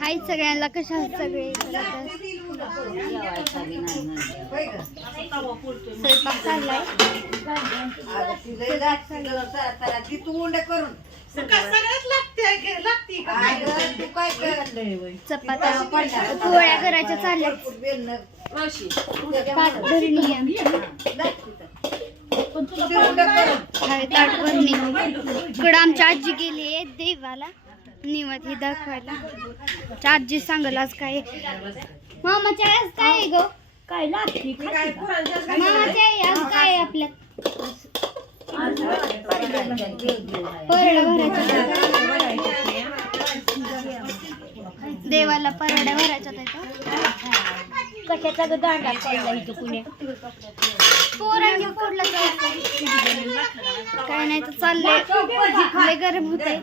हाय सगळ्यांना कशा आहात सगळे? स्वयंपाक चाललाय. तू उंड करून सगळ्यात लागते लागते का? अगं, तू काय करलंय चपात्या पोळ्या करायच्या चालल्यात ताट भरणी भरणी इकडं आमची आजी गेली आहे देवाला. निवत हे दाखवायला. आमची आजी सांगल आज काय. मामाच्या आज काय आहे ग? काय लागते? काय मामाच्या आज काय परड्या भरायच्या देवाला परड्या भरायच्या त्याच्या कशाचा ग दांडा पडला इथं कुण्या पोरांनी फोडलं काय नाही तर चाललंय. लय गरम होते.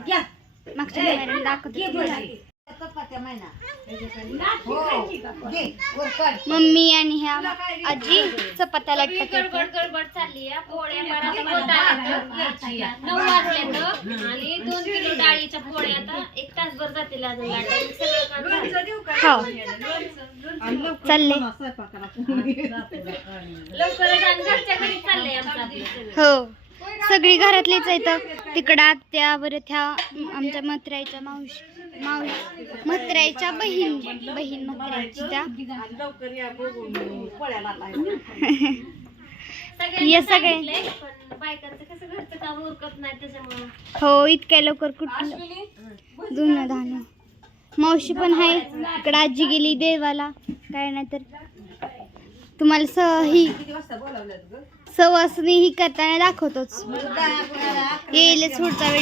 मागच्या दाखवते तुम्हाला. हो मम्मी आणि ह्या आजी चपात्या लाटतात गडबड गडबड चालली आहे. पोळ्या मला आता. होत आल्यात. नऊ वाजले तर. आणि दोन किलो डाळीच्या पोळ्या आता. एक तासभर जातील अजून लाटायला. सगळं काम झालं. हो. चालले. सगळं. हो. सगळी घरातलीच आहेत. तिकडं आत्या परत ह्या आमच्या मथराईच्या मावशी मावशी मथराईच्या बहीण बहीण मथराईची त्या. सगळे- सांगितलंय, पण बायकांचं कसं घरचं काम उरकत नाही त्याच्यामुळं. हो इतक्या लवकर कुठं धुणं धाणं मावशी पण आहे. इकडं आजी गेली देवाला. काय नाही तर तुम्हाला स ही सवासणी ही करताना दाखवतोच. येईलच पुढचा व्हिडिओ